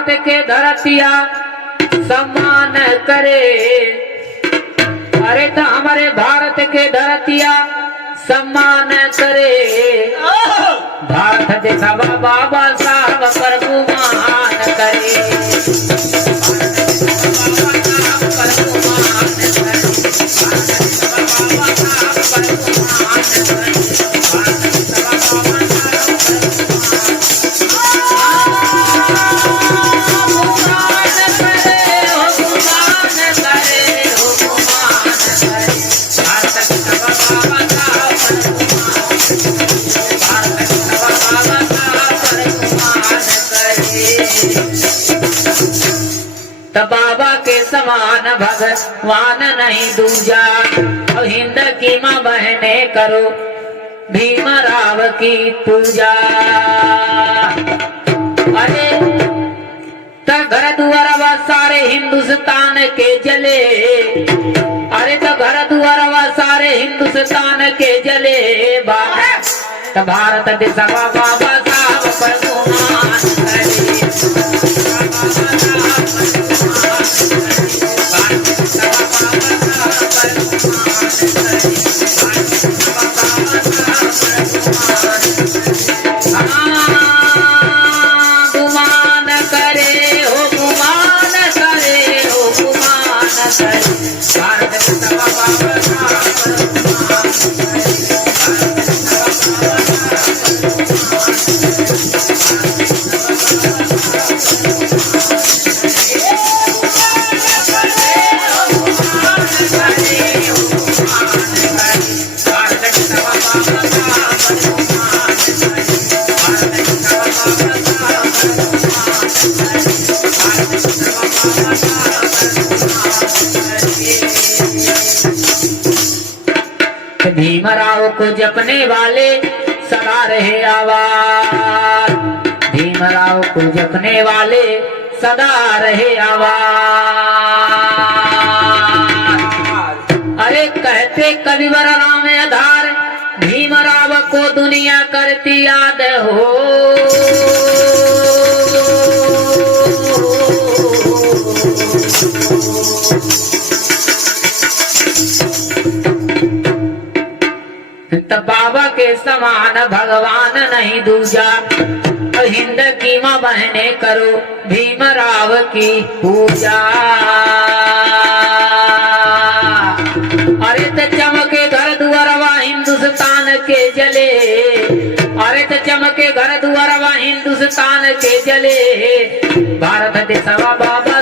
भारत के धरतिया सम्मान करे। अरे तो हमारे भारत के धरतिया सम्मान करे। भारत जैसा बाबा साहब पर गुमान करे। तो बाबा के समान भगवान नहीं दूजा। और हिंद की माँ बहने करो भीमराव की पूजा। अरे तो घर दुआरवा सारे हिंदुस्तान के जले। अरे तो घर दुआरवा सारे हिंदुस्तान के जले। तो भारत देश बाबा साहब पर गुमान करे। भीमराव को जपने वाले सदा रहे आवाज। भीमराव को जपने वाले सदा रहे आवाज। अरे कहते कविवर राम आधार भीमराव को दुनिया करती याद हो। तो बाबा के समान भगवान नहीं दूजा। हिंद की माँ बहने करो भीमराव की पूजा। अरे तो चमके घर दुआरवा हिंदुस्तान के जले। अरे तो चमके घर दुआरवा हिंदुस्तान के जले। भारत देशवा बाबा